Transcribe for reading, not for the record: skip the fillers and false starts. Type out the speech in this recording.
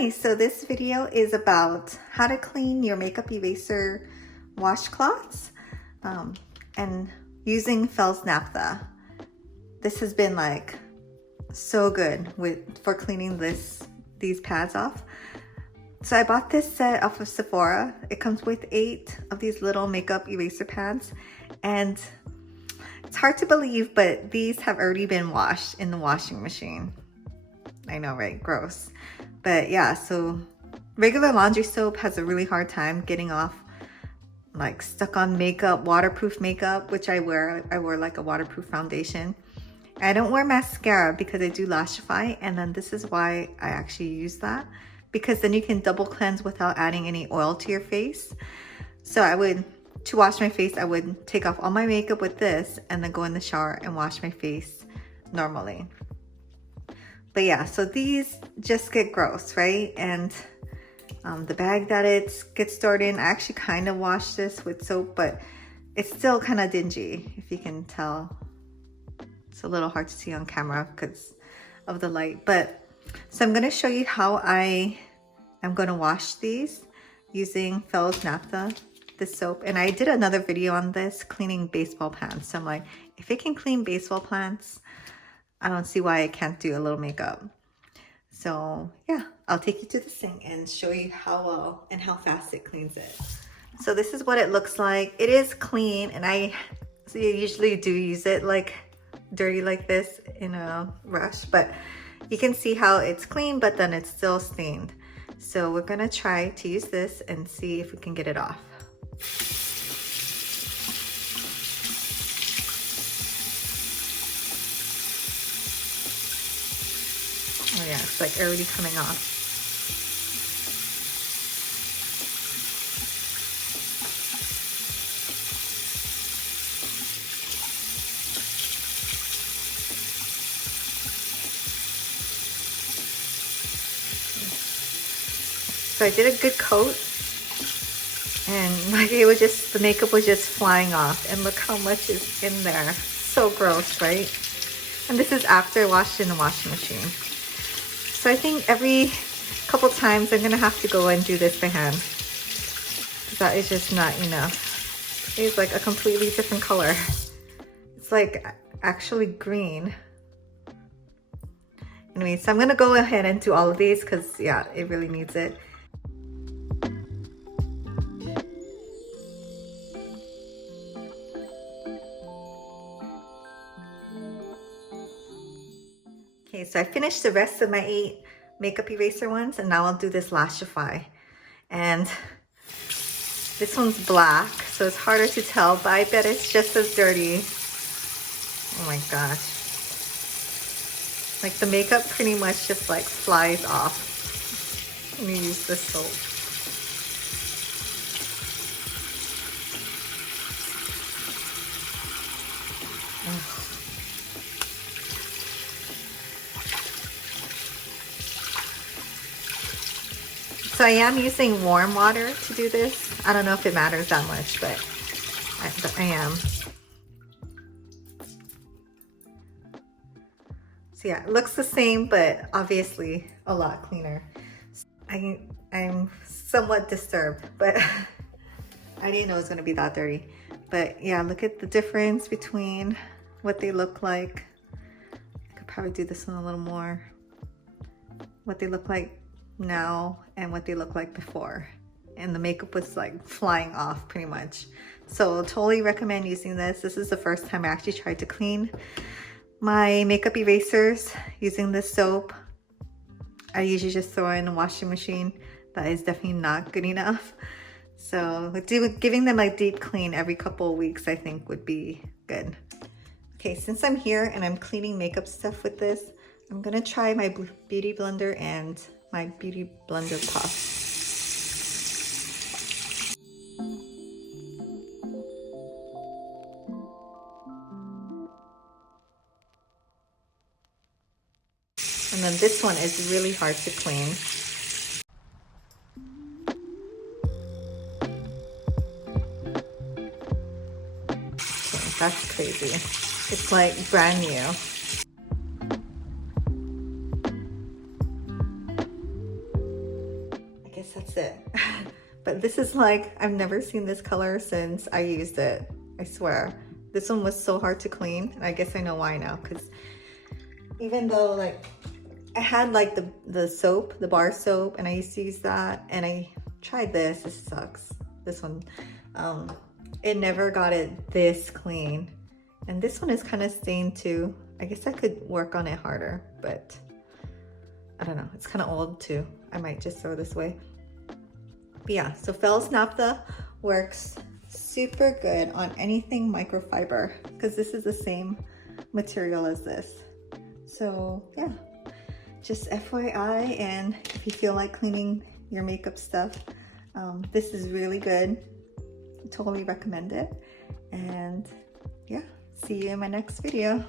Hi, so this video is about how to clean your makeup eraser washcloths and using Fels Naptha. This has been like so good for cleaning these pads off. So I bought this set off of Sephora. It comes with 8 of these little makeup eraser pads, and it's hard to believe, but these have already been washed in the washing machine. I know, right? Gross. But yeah, so regular laundry soap has a really hard time getting off like stuck on makeup, waterproof makeup, which I wear. I wear like a waterproof foundation. I don't wear mascara because I do lashify, and then this is why I actually use that, because then you can double cleanse without adding any oil to your face. So to wash my face, I would take off all my makeup with this and then go in the shower and wash my face normally. But yeah, so these just get gross, right? And the bag that it gets stored in, I actually kind of washed this with soap, but it's still kind of dingy, if you can tell. It's a little hard to see on camera because of the light. But so I'm going to show you how I am going to wash these using Fels Naptha, this soap. And I did another video on this, cleaning baseball plants. So I'm like, if it can clean baseball plants, I don't see why I can't do a little makeup. So yeah, I'll take you to the sink and show you how well and how fast it cleans it. So this is what it looks like. It is clean, and I usually do use it like dirty like this in a rush, but you can see how it's clean, but then it's still stained. So we're gonna try to use this and see if we can get it off. Oh yeah, it's like already coming off. So I did a good coat, and like the makeup was just flying off, and look how much is in there. So gross, right? And this is after I washed in the washing machine. So I think every couple times I'm gonna have to go and do this by hand. That is just not enough. It's like a completely different color. It's like actually green. Anyway, so I'm gonna go ahead and do all of these because yeah, it really needs it. Okay, so I finished the rest of my 8 makeup eraser ones, and now I'll do this lashify. And this one's black, so it's harder to tell, but I bet it's just as dirty. Oh my gosh. Like the makeup pretty much just like flies off when you use this soap. Ugh. So I am using warm water to do this. I don't know if it matters that much, but I am. So yeah, it looks the same, but obviously a lot cleaner. I'm somewhat disturbed, but I didn't know it was gonna be that dirty. But yeah, look at the difference between what they look like. I could probably do this one a little more. What they look like now and what they look like before, and the makeup was like flying off pretty much. So totally recommend using this. This is the first time I actually tried to clean my makeup erasers using this soap. I usually just throw it in the washing machine. That is definitely not good enough. So giving them a deep clean every couple of weeks I think would be good. Okay, since I'm here and I'm cleaning makeup stuff with this, I'm gonna try my Beauty Blender and my Beauty Blender Puff. And then this one is really hard to clean. Okay, that's crazy. It's like brand new. This is like, I've never seen this color since I used it. I swear. This one was so hard to clean, and I guess I know why now, because even though like I had like the soap, the bar soap, and I used to use that, and I tried this. This sucks. This one, it never got it this clean. And this one is kind of stained too. I guess I could work on it harder, but I don't know. It's kind of old too. I might just throw this away. But yeah, so Fels Naptha works super good on anything microfiber, because this is the same material as this. So yeah, just FYI, and if you feel like cleaning your makeup stuff, this is really good. I totally recommend it. And yeah, see you in my next video.